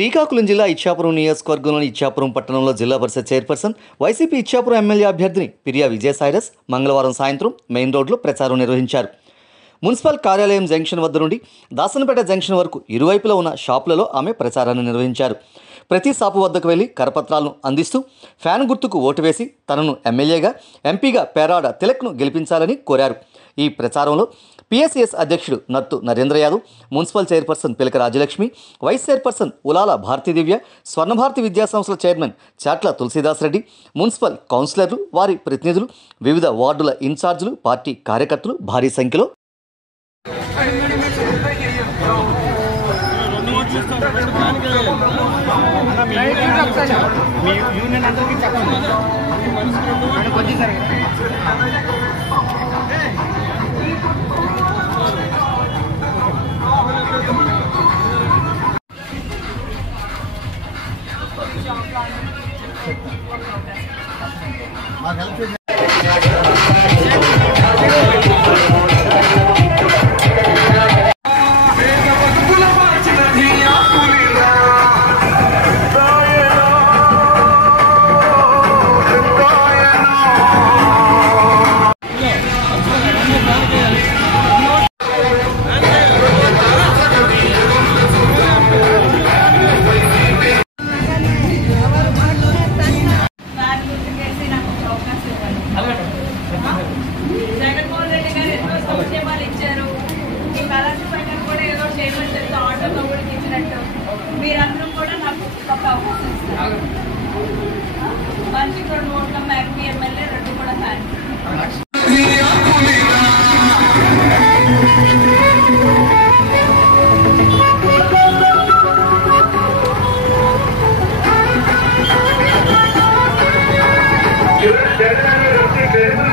శ్రీకాకుళం జిల్లా ఇచ్చాపురం నియోజకవర్గంలోని ఇచ్చాపురం పట్టణంలో జిల్లా పరిషత్ చైర్పర్సన్ వైసీపీ ఇచ్చాపురం ఎమ్మెల్యే అభ్యర్థిని పిరియా విజయసాయిరస్ మంగళవారం సాయంత్రం మెయిన్ రోడ్లో ప్రచారం నిర్వహించారు. మున్సిపల్ కార్యాలయం జంక్షన్ వద్ద నుండి దాసనపేట జంక్షన్ వరకు ఇరువైపులా ఉన్న షాపులలో ఆమె ప్రచారాన్ని నిర్వహించారు. ప్రతి షాపు వద్దకు వెళ్లి కరపత్రాలను అందిస్తూ ఫ్యాన్ గుర్తుకు ఓటు వేసి తనను ఎమ్మెల్యేగా, ఎంపీగా పేరాడ తిలక్ను గెలిపించాలని కోరారు. ఈ ప్రచారంలో పిఎస్సిఎస్ అధ్యక్షుడు నత్తు నరేంద్ర యాదవ్, మున్సిపల్ చైర్పర్సన్ పిలక రాజలక్ష్మి, వైస్ చైర్పర్సన్ ఉలాల భారతీ దివ్య, స్వర్ణభారతి విద్యాసంస్థల చైర్మన్ చాట్ల తులసీదాస్ రెడ్డి, మున్సిపల్ కౌన్సిలర్లు, వారి ప్రతినిధులు, వివిధ వార్డుల ఇన్ఛార్జీలు, పార్టీ కార్యకర్తలు భారీ సంఖ్యలో జగన్మోహన్ రెడ్డి గారు ఎన్నో సంక్షేమాలు ఇచ్చారు. ఈ కలెక్టర్ పైన కూడా ఏదో చేయమని చెప్తే ఆటోలో కూడా ఇచ్చినట్టు మీరందరూ కూడా నాకు ఒక అవకాశం ఇస్తారు. మంచి 2 ఓట్ల ఎంపీ ఎమ్మెల్యే 2 కూడా ఫ్యాన్. You're